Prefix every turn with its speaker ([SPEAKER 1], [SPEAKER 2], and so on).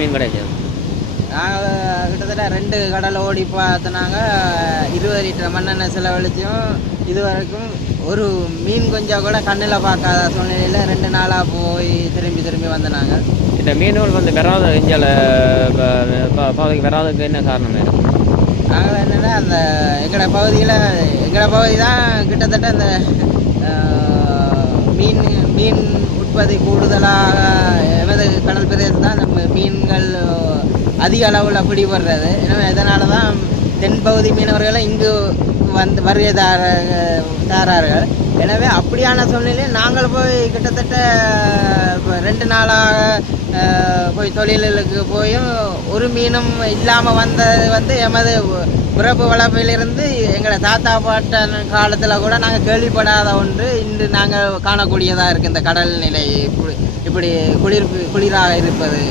[SPEAKER 1] மீன் கிடைச்சது
[SPEAKER 2] நாங்கள் கிட்டத்தட்ட ரெண்டு கடல் ஓடி பார்த்தனாங்க. இருபது லிட்டர் மண்ணெண்ணெய் செலவழிச்சும் இது வரைக்கும் ஒரு மீன் கொஞ்சம் கூட கண்ணில் பார்க்காத சூழ்நிலையில் ரெண்டு நாளாக போய் திரும்பி திரும்பி வந்த நாங்கள்
[SPEAKER 1] இந்த மீன்கள் வந்து வராத இஞ்சால பாதைக்கு வராததுக்கு என்ன காரணம்
[SPEAKER 2] நாங்கள் என்னென்னா அந்த எங்களோட பகுதியில் எங்களோட பகுதி தான் கிட்டத்தட்ட அந்த மீன் மீன் உற்பத்தி கூடுதலாக எமது கடல் பிரதேசம் தான் நம்ம மீன்கள் அதிக அளவில் பிடிபடுறது. எனவே இதனால தான் தென்பகுதி மீனவர்களை இங்கு வந்து வருகை தார தாரார்கள். எனவே அப்படியான சூழ்நிலையில் நாங்கள் போய் கிட்டத்தட்ட ரெண்டு நாளாக போய் தொழில்களுக்கு போயும் ஒரு மீனும் இல்லாமல் வந்தது வந்து எமது பிறப்பு வளர்ப்பிலிருந்து எங்களை தாத்தா பாட்டன் காலத்தில் கூட நாங்கள் கேள்விப்படாத ஒன்று இன்று நாங்கள் காணக்கூடியதாக இருக்குது இந்த கடல் நிலை. இப்படி குளிர் குளிராக இருப்பது.